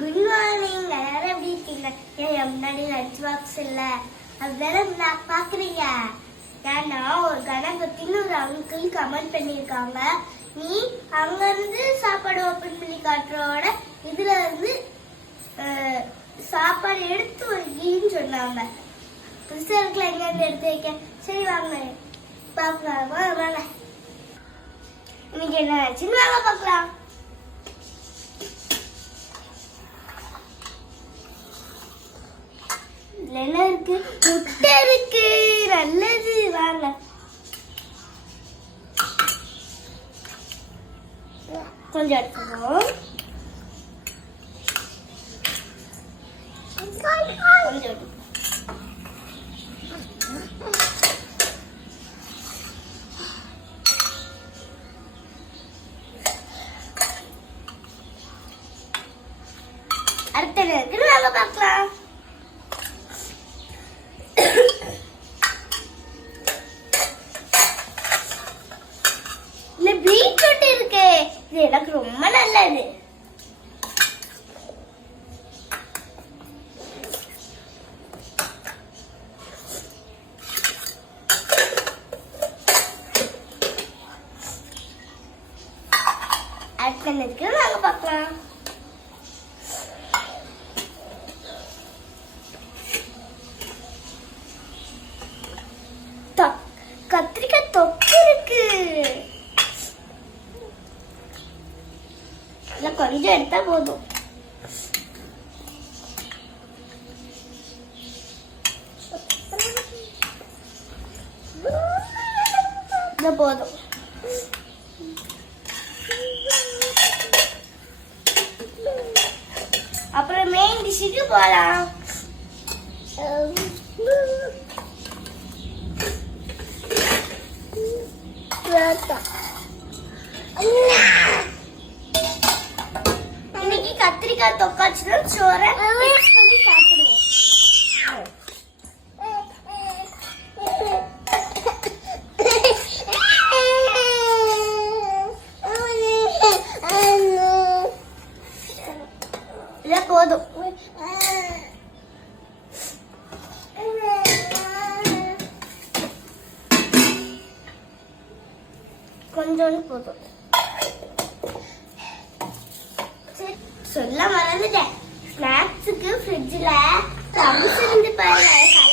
Good morning. எல்லாரும் எப்படி இருக்கீங்க? ஏன் முன்னாடி லஞ்ச் பாக்ஸ் இல்ல அதனால பாக்குறீங்க. ஏன்னா ஒரு கணபத்தின்னு ஒரு அங்கிள் கமெண்ட் பண்ணிருக்காங்க, நீ அங்க இருந்து சாப்பாடு ஓபன் பண்ணி காட்டுறோட இதுல இருந்து சாப்பாடு எடுத்து வைக்கின்னு சொன்னாங்க. புதுசா இருக்கலாம், எங்க இருந்து எடுத்து வைக்க. சரி வாங்க பாக்கலாம். வாங்க இன்னைக்கு என்ன ஆச்சுன்னு வாங்க பாக்கலாம். என்ன இருக்கு? முட்டை இருக்கு. நல்லது. வாங்க கொஞ்சம் எடுத்துக்கோம். கொஞ்சம் அடுத்த நேரத்தில் வாங்க பார்க்கலாம். பீட்ரூட் இருக்கு. இது எனக்கு ரொம்ப நல்லது. அடுத்ததுக்கு நாங்க பார்க்கலாம். கத்திரிக்காய் தொக்கு இருக்கு. கொஞ்சம் எடுத்தா போதும். போதும். அப்புறம் மெயின் டிஷ்ஷுக்கு போலாம். இன்னைக்கு கத்திரிக்காய் தொக்காச்சுன்னா சோறை மிக்ஸ் பண்ணி சாப்பிடுவோம். இல்ல போதும். கொஞ்சோண்டு போதும். சொல்ல மறந்துட்டேன், ஸ்நாக்ஸுக்கு ஃப்ரிட்ஜ்ல தம்ஸ் இருந்து பாருங்க.